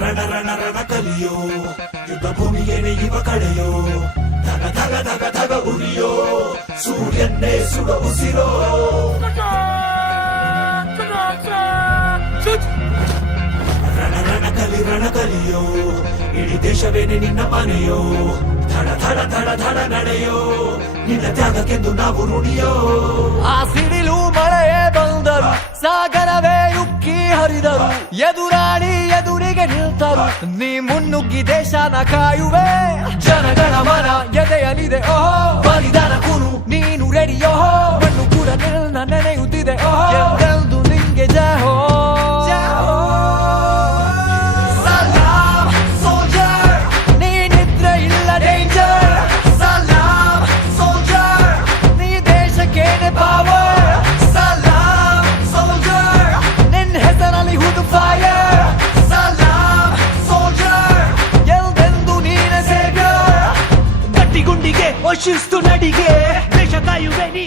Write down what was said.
ರಣ ರಣ ರಣ ಕಲಿಯೋ ಯುದ್ಧ ಭೂಮಿಯೇನೆ ಇವ ಕಡೆಯೋ ಧಗ ಧಗ ಧಗ ಧಗ ಉರಿಯೋ ಸೂರ್ಯನ್ನೇ ಸುಡ ಉಸಿರೋ ರಣ ಕಲಿಯೋ ಇಡೀ ದೇಶವೇನೆ ನಿನ್ನ ಮನೆಯೋ ಧಡ ಧಡ ಧಡ ಧಡ ನಡೆಯೋ ನಿನ್ನ ತ್ಯಾಗಕ್ಕೆಂದು ನಾವು ರುಣಿಯೋ ಆ ಸಿಡಿಲು ಮಳೆಯೇ ಬಂದರು ಸಾಗರವೇ ಉಕ್ಕಿ ಹರಿದರು ಎದುರಾಳಿ ಎದುರಿಗೆ ನಿಲ್ತರು ನೀ ಮುನ್ನುಗ್ಗಿ ದೇಶನ ಕಾಯುವೆ ಜನಗಣ ಮನ ಎದೆಯಲಿದೆ ಓಹೋ ಬಲಿದಾನ ಕುರು ನೀನು ರೆಡಿಯೋ ಮಣ್ಣು ಕೂಡ ನಿನ್ನ ನೆನೆಯುತ್ತಿದೆ ಓಹೋ ಎಂದೆಂದು ನಿಂಗೆ ಜಹೋ ಶಿಸ್ತು ನಡಿಗೆ ದೇಶ ಕಾಯುವೆ ನೀ